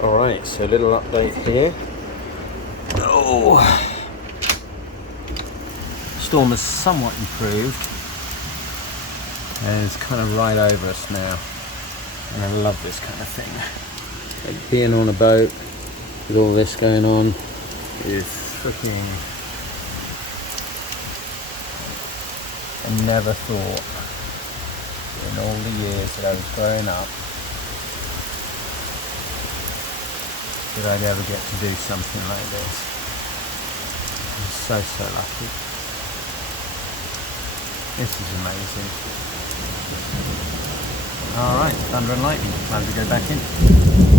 Alright, so a little update here. Oh, storm has somewhat improved and it's kind of right over us now, and I love this kind of thing. Like being on a boat with all this going on is freaking... I never thought in all the years that I was growing up that I'd ever get to do something like this. I'm so lucky. This is amazing. Alright, thunder and lightning, time to go back in.